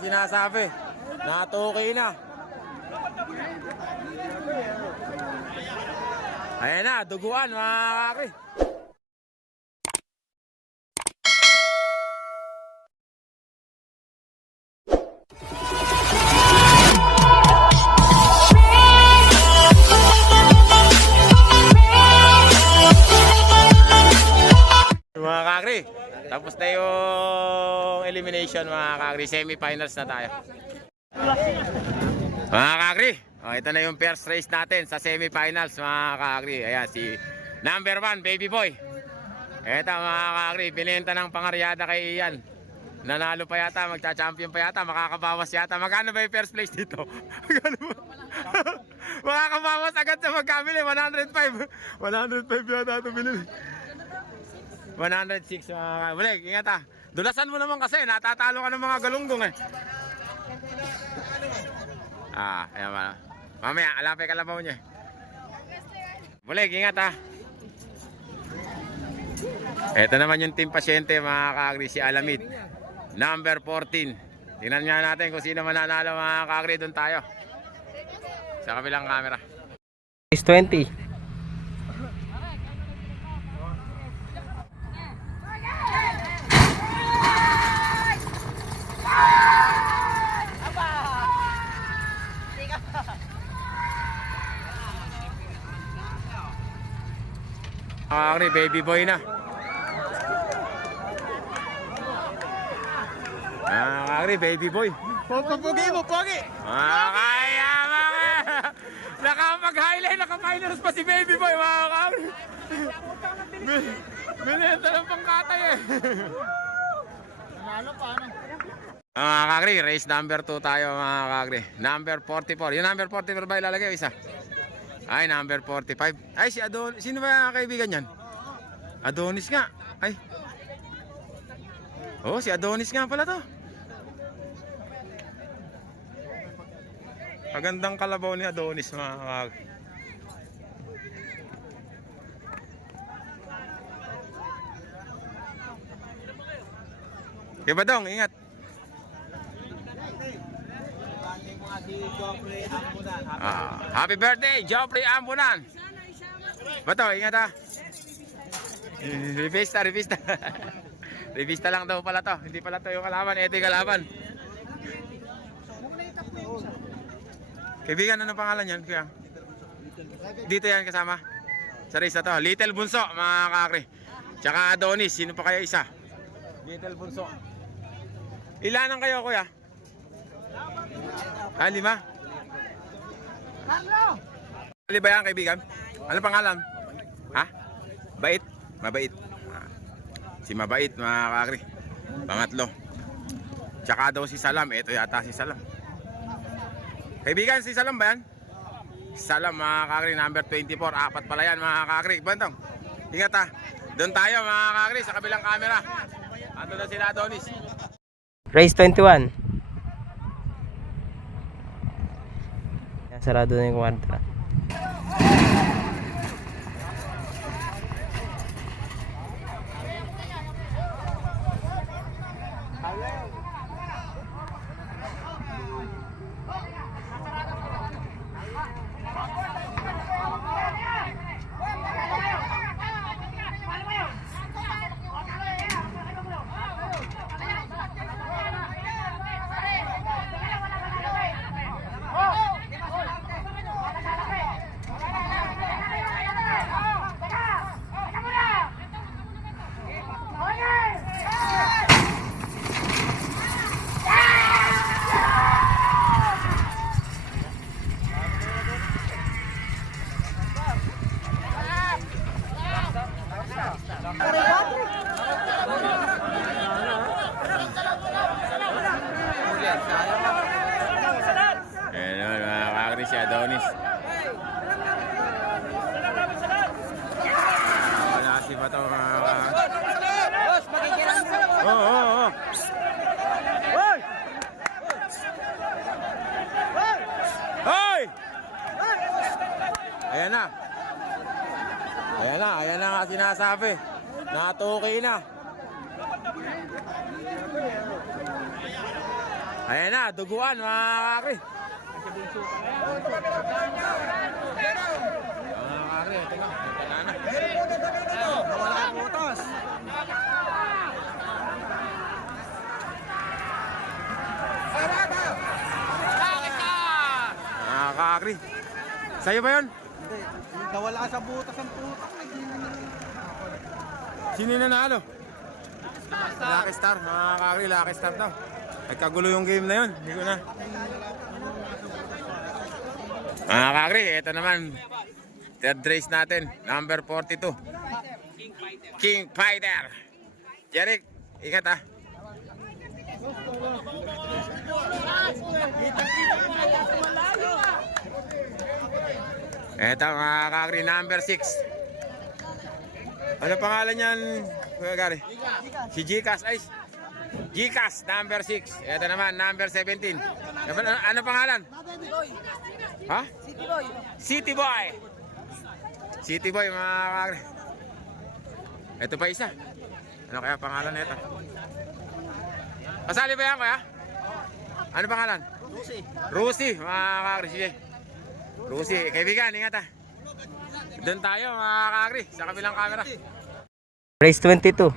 sinasabi. Natuki na. Ayan na, duguan mga kakri. Mga kakri, tapos na yung elimination mga kakri. Semi-finals na tayo. Mga kakri, ito na yung first race natin sa semi-finals mga kakri. Ayan si number 1, Baby Boy. Ito mga kakri, binenta ng pangaryada kay Ian. Nanalo pa yata, magcha-champion pa yata, makakabawas yata. Magkano ba yung first place dito? Makakabawas agad sa magkamili, 105. 105 yata ito binili. 106 mga kakri. Balik, ingat ha. Dulasan mo naman kasi, natatalo ka ng mga galunggong eh. Ayan ba. Mamaya, alapay kalabaw niya. Balik, ingat ha. Ito naman yung team pasyente mga kakri, si Alamid. Number 14. Tingnan nga natin kung sino mananalo mga kakri, doon tayo. Sa kabilang camera. 20. Kakri, Baby Boy na. Kakri, Baby Boy. Pogi mo, pogi! Kaya mga nakapag-highlight, nakafinals pa si Baby Boy mga kakri. Binenta ng pangkatay eh. Nanalo pa, ano? Mga kakri, race number 2 tayo mga kakri. Number 44. Yung number 44 ba ilalagay isa? Ay, number 45. Ay, si Adonis. Sino ba ang kaibigan yan? Adonis nga. Ay. Oh, si Adonis nga pala to. Magandang kalabaw ni Adonis mga kakri. Kaya ba dong, ingat. Happy birthday, Joffrey Ambunan. Bato, ingat ha. Revista. Revista lang daw pala to. Hindi pala to yung kalaban. Ito yung kalaban. Kaibigan, ano pangalan yan? Kuya? Dito yan kasama. Sa race na to. Little Bunso, mga kakri. Tsaka Adonis. Sino pa kaya isa? Little Bunso. Ilanan kayo, kuya? 5? Carlo! Ali ba yan, kaibigan? Ano pangalan? Ha? Bait? Mabait. Si Mabait, mga kakri. Pangatlo. Tsaka daw si Salam. Ito yata si Salam. Kaibigan, si Salam ba yan? Si Salam, mga kakri, number 24. Apat pala yan, mga kakri. Bantong, ingat ha. Doon tayo, mga kakri, sa kabilang camera. Ando na sila Adonis. Race 21. Sarado na yung kwadra. Ayan, mga kakri, si Adonis. Wala si Bato, mga kakri. Oo. Hoy! Ayan na. Ayan na nga sinasabi. Natuki na. Ayan na, duguan mga kakri. Mga kakri, ito na. Ito na. Wala ang butas. Mga kakri. Sa'yo ba yun? Hindi, nawala sa butas ang putak. Sino yung nanalo? Lucky Star, mga kakri, Lucky Star daw. Nagkagulo yung game na yun. Hindi ko na. Mga kakri, ito naman. Third race natin, number 42. King Fighter. Jeric, ingat ah. Ito mga kakri, number 6. Ano pangalan niyan, Kuya Gary? Si Gcash, ay. Gcash, number 6. Ito naman, number 17. Ano pangalan? Ha? City Boy. City Boy. City Boy, mga kakri. Ito pa isa. Ano kaya pangalan nito? Kasali ba yan, kuya? Ano pangalan? Lucy. Rusi, mga kakri. Sige. Rusi, kaibigan, ingat ah. Doon tayo, mga kakri, sa kabilang camera. Race 22.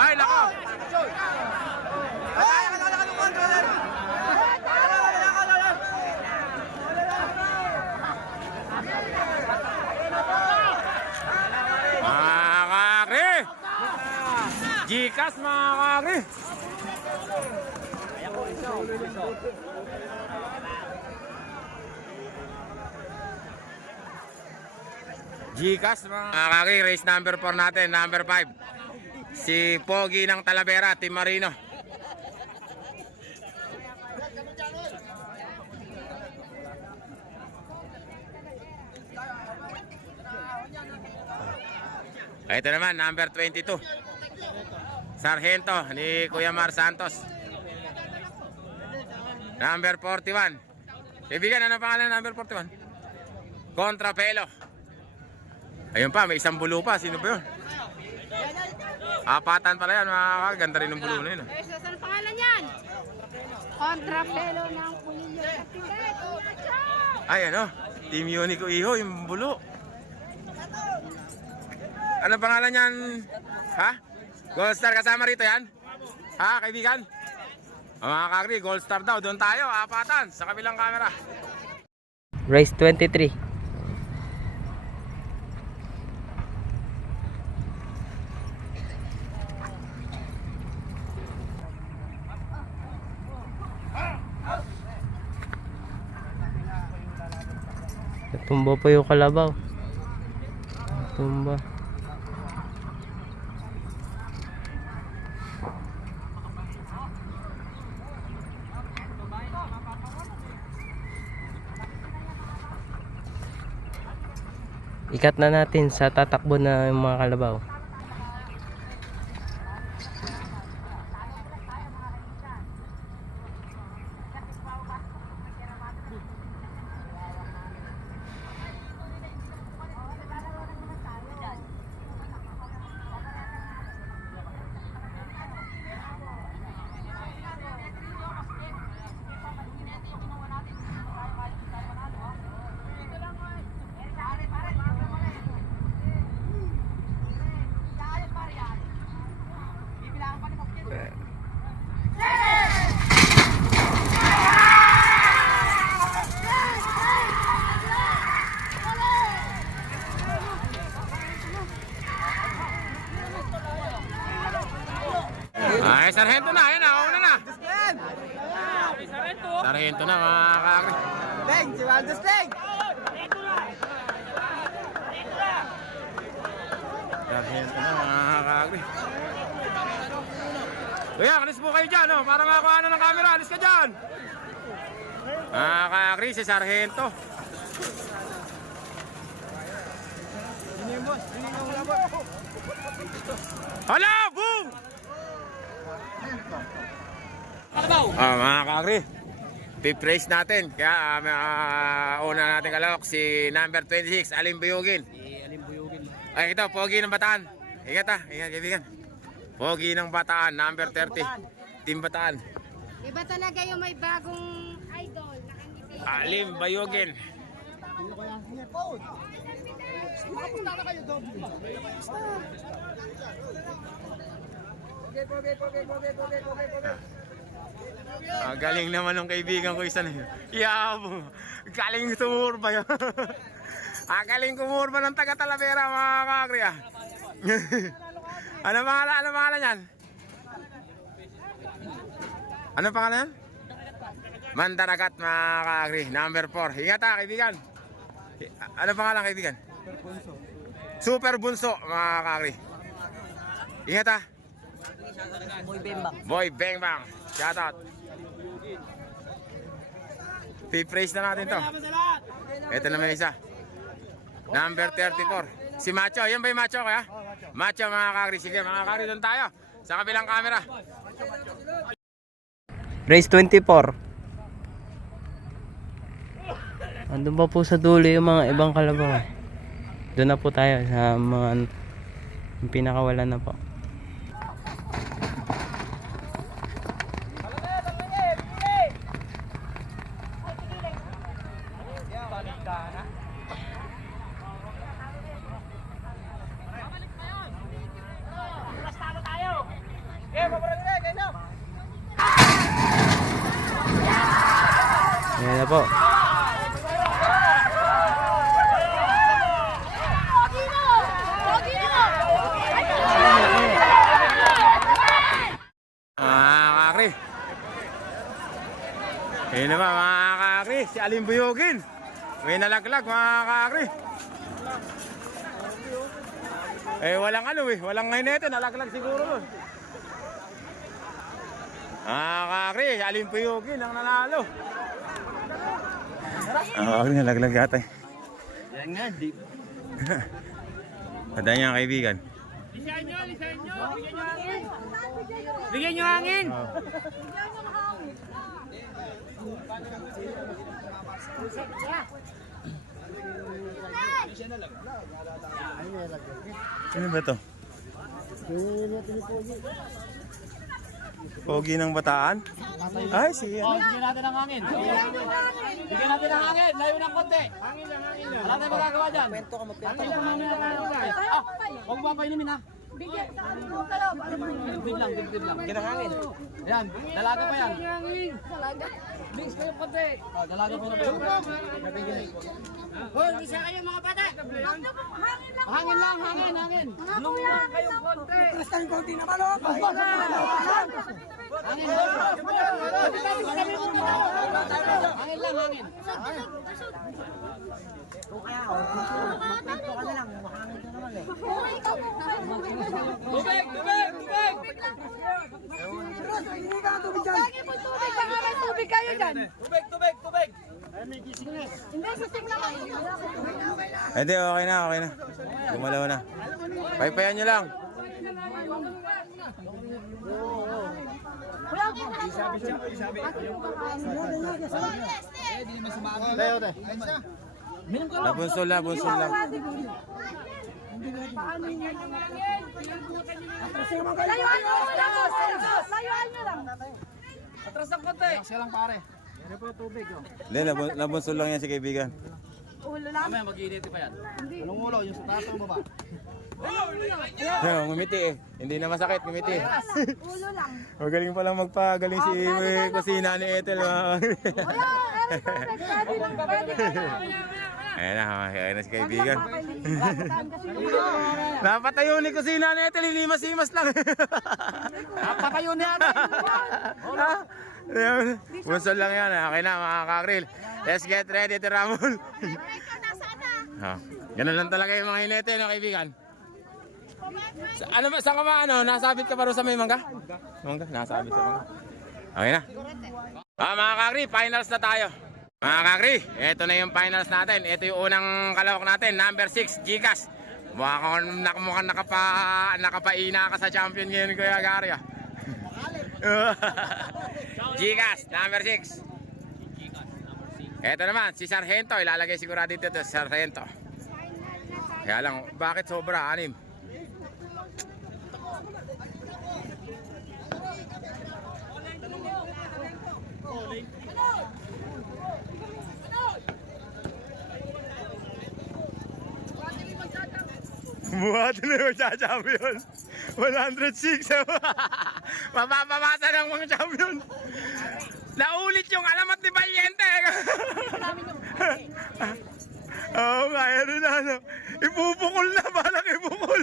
Ay, nako! Mga kakri! Gcash, mga kakri! Gcash, mga kakri, race number 4 natin, number 5. Si Pogi ng Talavera, Team Marino. Ito naman, number 22. Sargento ni Kuya Mar Santos. Number 41. Kaibigan, ano pangalan ng number 41? Contrapelo. Ayun pa, may isang bulo pa. Sino ba yun? Apatan pala yan, mga ganda rin ng bulo na yun. Eh, saan pangalan yan? Contrapelo ng Pulilyo. Ay, ano? Team Unico Iho, yung bulo. Ano pangalan yan? Ha? Gold Star kasama rito yan? Ha, kaibigan? Mga kakri, Gold Star daw. Doon tayo, apatan, sa kabilang camera. Race 23. Tumba pa yung kalabaw. Tumba. Ikat na natin sa tatakbo na yung mga kalabaw. Ay, Sargento na. Ayan na, una na. Sargento na mga kakri. Deng, si Waldes Deng! Sargento na mga kakri. Kuya, alis po kayo dyan, oh. Para makakuha na ng camera. Alis ka dyan. Mga kakri, si Sargento. Hala! Boom! Mga kakri, pipraise natin. Kaya una natin kalawak si number 26, Alim Buyugin. Ay, ito, Pogi ng Bataan. Ingat ha, ingat kaibigan. Pogi ng Bataan, number 30. Team Bataan. Iba talaga yung may bagong idol. Nakangiti. Alim Buyugin. Galing naman ng kaibigan ko isa na yun. Yabo, galing tumurba yun. Galing kumurba ng taga Talavera mga kakri ah. Ano pangalan yan? Ano pangalan yan? Mandaragat mga kakri, number 4. Ingat ha kaibigan. Ano pangalan kaibigan? Super Bunso mga kakri. Ingat ha. Boy Bengbang. Shout out. Pipraise na natin to. Ito naman isa. Number 34. Si Macho. Yan ba yung Macho kaya? Macho mga kakri. Sige mga kakri, doon tayo. Sa kabilang camera. Race 24. Andun pa po sa dulo yung mga ibang kalabaw. Doon na po tayo sa mga yung pinakawalan na po. Ayan na po. Kakri. Ayun naman mga kakri. Si Alim Buyugin. May nalaglag mga kakri. Walang ano walang hinete. Nalaglag siguro nun. Kakri. Si Alim Buyugin ang nanalo. Kakri nalaglag yata eh. Yan nga, di. Ada niya kaibigan. Lisahan nyo. Bigyan nyo hangin. Ano ba to? Pogi ng Bataan? Ay, sige. Bigyan natin ng hangin. Bigyan natin ng hangin. Layo ng konti. Hangin lang. Wala tayong magagawa dyan. Hangin lang. Huwag mo pa inumin ha. Bigyan sa ano yung kalab. Dibdib lang. Bigyan ng hangin. Ayan, dalaga pa yan. Talaga. Mix kayo konti. Dalaga pa yan. Hoy, isa kayo mga bata. Hangin lang. Hangin. Lumang kayo konti. Hangin lang. Hangin. Tubig. Lagi po tubig. Baka may tubig kayo dyan. Tubig. Hindi, sising naman. Hindi, okay na. Gumalaw na. Paypayan nyo lang. Nabunsol lang. Layuan nyo lang. Atras ng konti. Siya lang pare. Yan po tubig. Hindi, nabunsol lang yan si kaibigan. Ulo lang. Mamaya mag-iinit pa yan. Anong ulo? Yung sa taas mo ba? Ngumiti eh. Hindi na masakit, ngumiti. Ulo lang. Magaling palang magpagaling si kusina ni Ethel. Wala, pwede lang. Pwede ka lang. Ayan na si kaibigan. Napatayo ni Kusina na ito, lilimas-limas lang. Napatayo niya. Bunso lang yan, okay na mga kakril. Let's get ready to rumble. Ganun lang talaga yung mga hinete, no kaibigan? Saan ka ba, nasabit ka pa rin sa may mangga? Mangga, nasabit sa mangga. Okay na. Mga kakri, finals na tayo. Mga kakri, ito na yung finals natin. Ito yung unang kalawak natin, number 6, Gcash. Mukhang nakapaina ka sa champion ngayon, Kuya Gary. Gcash, number 6. Ito naman, si Sargento. Ilalagay sigurado dito si Sargento. Kaya lang, bakit sobra? 6. Buhat na yung champion. 106. Mapapabasa ng mga champion. Naulit yung alamat ni Valiente. Oo, kaya rin na. Ipupukol na, balak ipukol.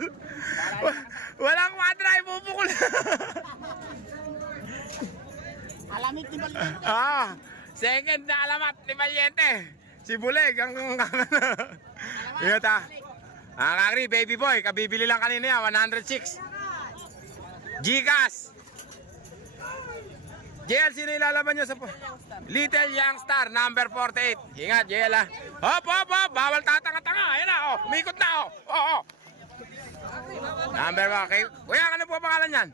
Walang kwadra, ipupukol na. Alamit ni Valiente. Second na alamat ni Valiente. Si Buleg ang Ingat ha. Kakri, baby boy, kabibili lang kanina yan, 106. Gcash. JL, sino ilalaban nyo sa Little Youngstar, number 48. Ingat, JL ha. Hop, bawal tatanga-tanga. Ayan na, umikot na, Number 1, okay. Kuya, ano po pangalan yan?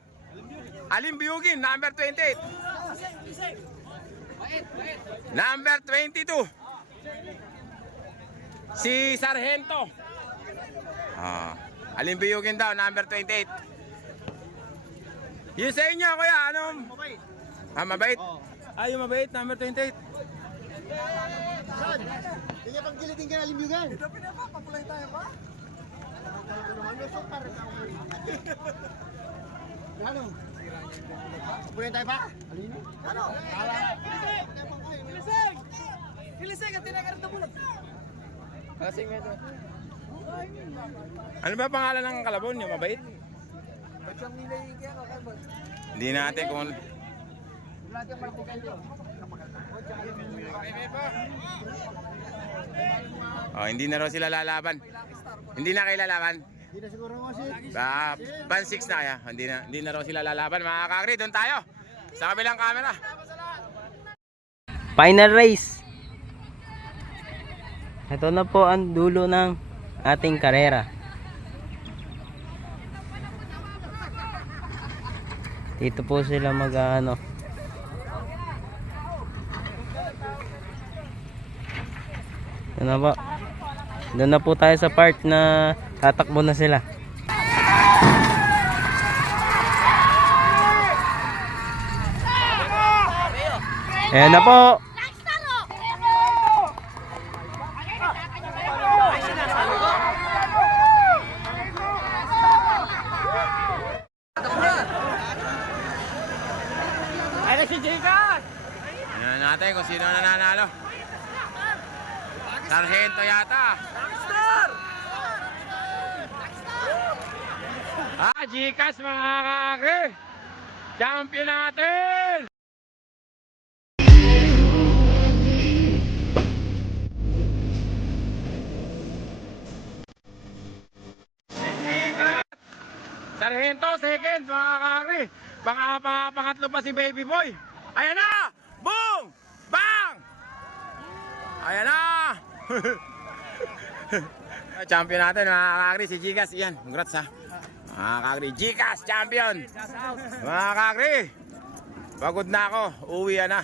Alim Biugin, number 28. Number 22. Si Sargento. Alim Biugin daw, number 28. Yun sa inyo, kuya, anong? Mabait? Yung mabait, number 28. Saan? Hindi pang gilitin ka na limbigan. Ito pinapapapulay tayo pa? Ano? Papulay tayo pa? Alino? Ano? Kilisig! Kilisig! Ang tinagarito mo lang. Kasing ito. Ano ba pangalan ng kalabon? Yung mabait? Hindi natin kung... hindi na raw sila lalaban. Hindi na kayo lalaban. Hindi na siguro mo si... Ban 6 na kaya. Hindi na raw sila lalaban. Mga kakri, doon tayo. Sa kabilang camera. Final race. Ito na po ang dulo ng ating karera. Dito po sila mag-ano. Doon na po tayo sa part na tatakbo na sila. Ayan na po. Ay, si Gcash! Tingnan natin kung sino ang nananalo. Sargento yata. Gcash mga kakri. Champion natin. Sargento second mga kakri. Pangatlo pa si baby boy. Ayan na! Boom! Bang! Ayan na! Champion natin mga kakri, si Gcash. Iyan, congrats ha. Mga kakri, Gcash champion. Mga kakri, pagod na ako, uwi na.